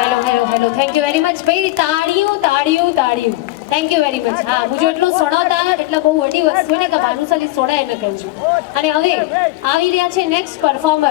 hello thank you very much भाई ताड़ियों ताड़ियों ताड़ियों थैंक यू वेरी मच हाँ मुझे એટલો સોડાતા એટલે બહુ મોટી વસ્તુ ને કે ભાનુશાલી સોડાય ન કહું છું અને હવે આવી રહ્યા છે નેક્સ્ટ પરફોર્મર